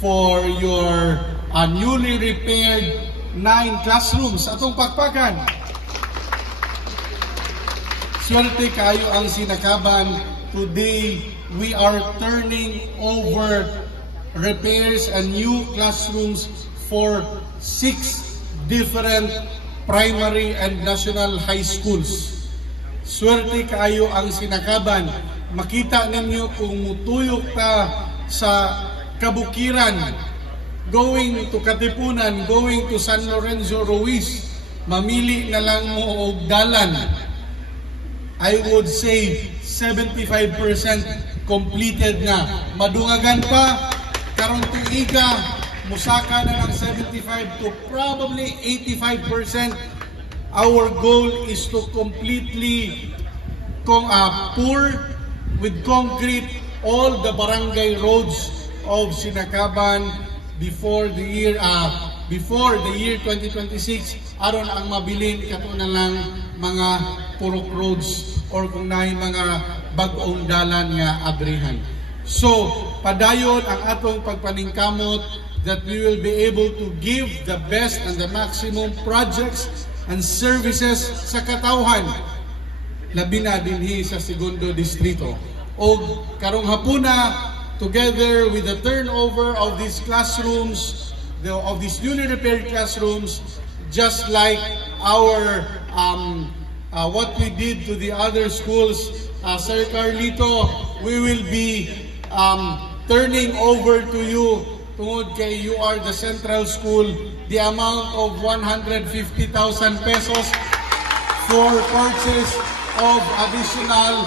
for your newly repaired 9 classrooms. Atong pakpakan. Swerte kayo ang Sinakaban. Today, we are turning over repairs and new classrooms for 6 different primary and national high schools. Swerte kayo ang Sinakaban. Makita ninyo kung mutuyok ta sa kabukiran, going to Katipunan, going to San Lorenzo Ruiz, mamili na lang mo og dalan. I would say 75% completed na. Madungagan pa, karong tuiga, musaka na ng 75 to probably 85%. Our goal is to completely pour with concrete all the barangay roads of Sinakaban before the year 2026. Aron ang mabilin kato na lang mga purok roads or kung naay mga bag-ong dalan nga abrihan. So, padayon ang atong pagpaningkamot that we will be able to give the best and the maximum projects and services sa katawhan, labi na dinhi sa segundo distrito. O karong hapuna, together with the turnover of these classrooms, of these newly repaired classrooms, just like our what we did to the other schools, Sir Carlito, we will be turning over to you, tungod kay you are the central school, the amount of 150,000 pesos for purchase of additional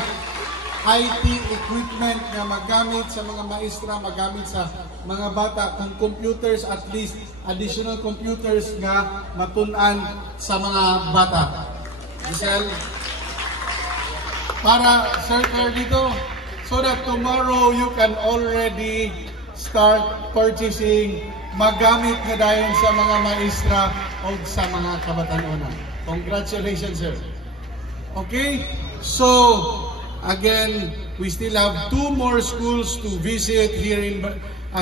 IT equipment na magamit sa mga maestra, magamit sa mga bata, kung computers, at least additional computers nga matun-an sa mga bata. Giselle, para Sir Carlito, so that tomorrow you can already start purchasing magamit na dayon sa mga maestra o sa mga kabatanunan. Congratulations, sir. Okay? So, again, we still have 2 more schools to visit here in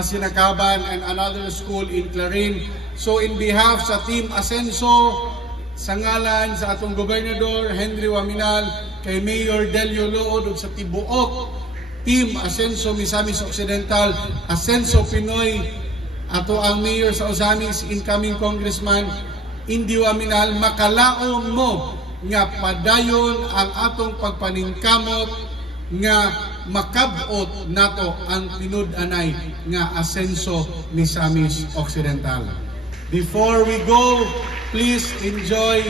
Sinakaban and another school in Clarin. So, in behalf sa Team Asenso, sa ngalan sa atong Gobernador Henry Waminal, kay Mayor Delio Lood, sa tibuok Team Asenso Misamis Occidental, Asenso Pinoy, ato ang Mayor sa Ozamis, incoming Congressman Indy Waminal, makalaon mo nga padayon ang atong pagpaningkamot nga makabot nato ang tinud-anay nga Asenso Misamis Occidental. Before we go, please enjoy